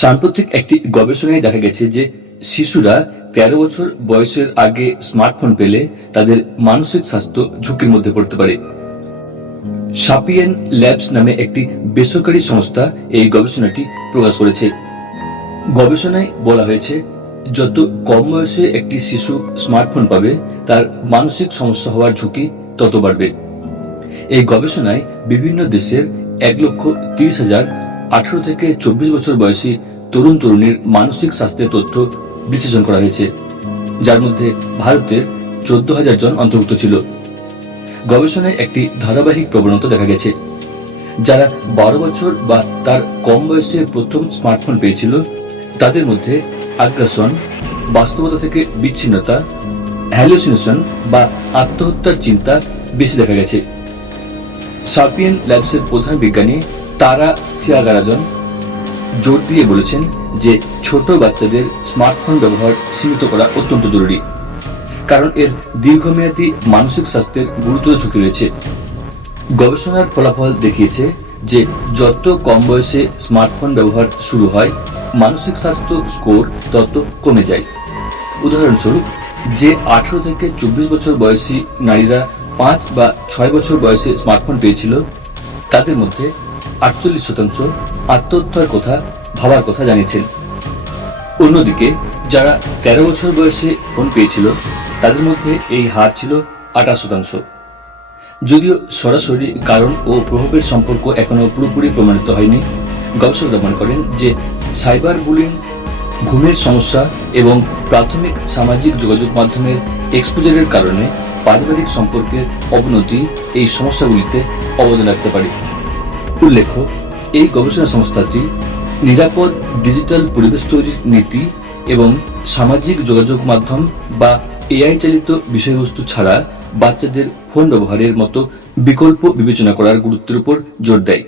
সাম্প্রতিক একটি গবেষণায় দেখা গেছে যে শিশুরা তেরো বছর বয়সের আগে স্মার্টফোন পেলে তাদের মানসিক স্বাস্থ্য ঝুঁকির মধ্যে পড়তে পারে। সাপিয়েন ল্যাবস নামে একটি বেসরকারি সংস্থা এই গবেষণাটি প্রকাশ করেছে। গবেষণায় বলা হয়েছে, যত কম বয়সে একটি শিশু স্মার্টফোন পাবে, তার মানসিক সমস্যা হওয়ার ঝুঁকি তত বাড়বে। এই গবেষণায় বিভিন্ন দেশের এক লক্ষ তিরিশ হাজার আঠারো থেকে চব্বিশ বছর বয়সী তরুণ তরুণীর মানসিক স্বাস্থ্যের তথ্য বিশ্লেষণ করা হয়েছে, যার মধ্যে ভারতের চোদ্দ হাজার জন অন্তর্ভুক্ত ছিল। গবেষণায় একটি ধারাবাহিক প্রবণতা দেখা গেছে, যারা বারো বছর বা তার কম বয়সে প্রথম স্মার্টফোন পেয়েছিল, তাদের মধ্যে আগ্রাসন, বাস্তবতা থেকে বিচ্ছিন্নতা, হ্যালুসিনেশন বা আত্মহত্যার চিন্তা বেশি দেখা গেছে। সাপিয়েন ল্যাবসের প্রধান বিজ্ঞানী তারা থিয়াগারাজন জোর দিয়ে বলেছেন যে ছোট বাচ্চাদের স্মার্টফোন ব্যবহার সীমিত করা অত্যন্ত জরুরি, কারণ এর দীর্ঘমেয়াদী মানসিক স্বাস্থ্যের গুরুতর ঝুঁকি রয়েছে। গবেষণার ফলাফল দেখিয়েছে যে যত কম বয়সে স্মার্টফোন ব্যবহার শুরু হয়, মানসিক স্বাস্থ্য স্কোর তত কমে যায়। উদাহরণস্বরূপ, যে আঠারো থেকে চব্বিশ বছর বয়সী নারীরা পাঁচ বা ছয় বছর বয়সে স্মার্টফোন পেয়েছিল, তাদের মধ্যে আটচল্লিশ শতাংশ আত্মহত্যার কথা ভাবার কথা জানিয়েছেন। অন্যদিকে, যারা তেরো বছর বয়সে ফোন পেয়েছিল, তাদের মধ্যে এই হার ছিল আঠাশ শতাংশ। যদিও সরাসরি কারণ ও প্রভাবের সম্পর্ক এখনও পুরোপুরি প্রমাণিত হয়নি, গবেষকরা মনে করেন যে সাইবার বুলিং, ঘুমের সমস্যা এবং প্রাথমিক সামাজিক যোগাযোগ মাধ্যমের এক্সপোজারের কারণে পারিবারিক সম্পর্কের অবনতি এই সমস্যাগুলিতে অবদান রাখতে পারে। উল্লেখ্য, এই গবেষণা সংস্থাটি নিরাপদ ডিজিটাল পরিবেশ তৈরির নীতি এবং সামাজিক যোগাযোগ মাধ্যম বা এআই চালিত বিষয়বস্তু ছাড়া বাচ্চাদের ফোন ব্যবহারের মতো বিকল্প বিবেচনা করার গুরুত্বের উপর জোর দেয়।